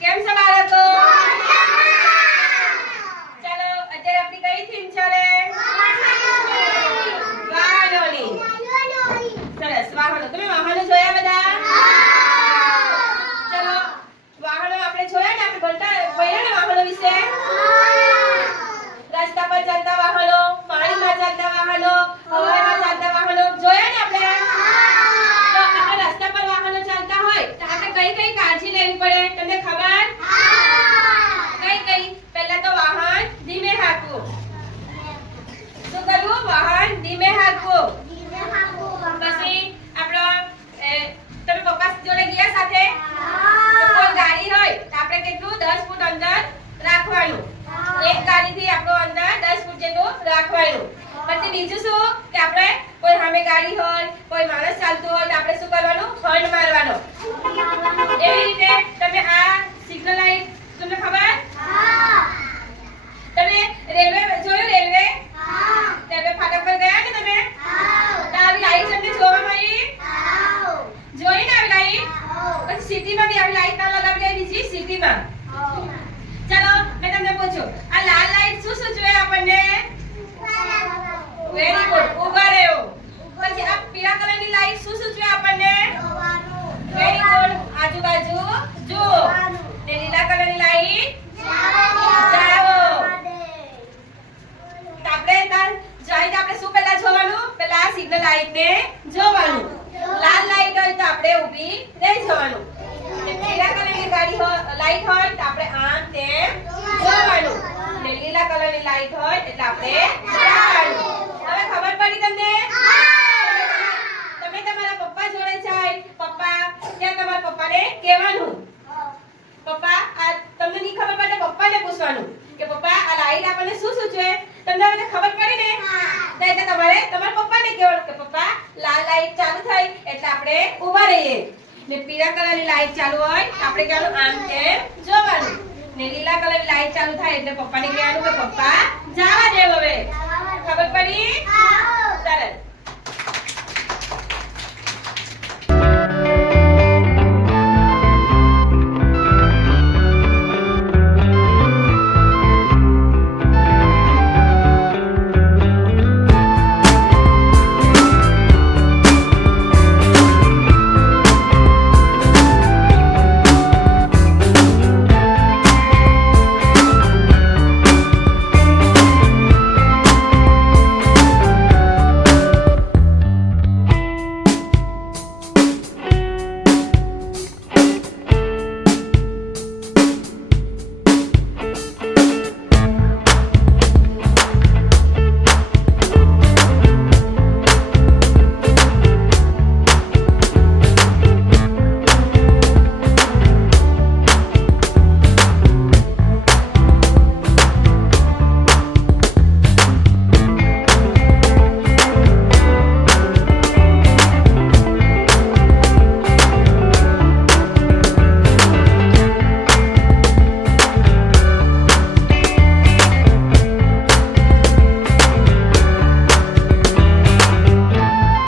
કેમ છો બાળકો ચાલો અત્યારે આપણી કઈ થીમ ચાલે વાહનોની સરસ વાહનો તમે વાહનો જોયા બધા ચલો વાહનો આપણે જોયા ને આપણે ભણતા ભણ્યા ને વાહનો વિશે રસ્તા પર ચાલતા વાહનો પાણીમાં ચાલતા વાહનો હવામાં ચાલતા વાહનો જોયા ને આપણે તો આપણે રસ્તા પર વાહનો ચાલતા હોય તો આપણે કઈ કઈ કાળજી લેવી પડે તમને ખબર કઈ કઈ પહેલા તો વાહન ધીમે હાંકવું શું કરવું વાહન ધીમે હાંકવું પછી આપણો એ, તમે પપ્પા જોડે ગયા સાથે તો કોઈ ગાડી હોય તો આપણે કેટલું 10 ફૂટ અંતર રાખવાનું એક ગાડીથી આપણું અંતર 10 ફૂટ જેટલું રાખવાનું પછી બીજું શું કે આપણે સામે ગાડી હોય કોઈ માણસ ચાલતો હોય તો આપણે શું કરવાનું? હોર્ન મારવાનો. એવી રીતે તમે આ સિગ્નલ લાઈટ તમને ખબર? તમે રેલવે જોયું રેલવે? રેલવે ફાટક પર ગયા કે તમે? આવી લાઈટ તમને જોવા મળી? જોઈ ને આવી લાઈટ પછી સિટીમાં બી આવી લાઈટ ના લગાવી દે બીજી સિટીમાં ચાલો મેં તમને પૂછ્યું આ લાલ લાઈટ શું સૂચવે આપણને? વેરી ગુડ ઊભા રહ્યો પછી આ પીળા કલરની લાઈટ શું સૂચવે આપણને વેરી ગુડ આજુબાજુ લીલા કલરની લાઈટ. જાઓ. આપણે તાર જઈને આપણે શું પહેલા જોવાનું? પહેલા આ સિગ્નલ લાઈટ ને જોવાનું લાલ લાઈટ હોય તો આપણે ઊભી નહીં જવાનું. લીલા કલરની ગાડી હોય લાઈટ હોય તો આપણે આમ તેમ જોવાનું. ને લીલા કલરની લાઈટ હોય એટલે આપણે જવાનું. હવે ખબર પડી તમને તમે તમારા પપ્પા જોડે જાય પપ્પા ત્યાં તમારા પપ્પાને કહેવાનું પપ્પા આ તમને નહીં ખબર પડે તો પપ્પાને પૂછવાનું કે પપ્પા આ લાઈટ આપણને શું સૂચવે તમને હવે ખબર પડી ને? તો એટલે તમારે તમારા પપ્પાને કહેવાનું કે પપ્પા લાલ લાઈટ ચાલુ થઈ એટલે આપણે ઊભા રહીએ. ને પીળા કલરની લાઈટ ચાલુ હોય આપણે કહેવાનું આમ તેમ જોવાનું. ને લીલા કલરની લાઈટ ચાલુ થાય એટલે પપ્પાને કહેવાનું કે પપ્પા જવા દેવ હવે. ખબર પડી? સરસ.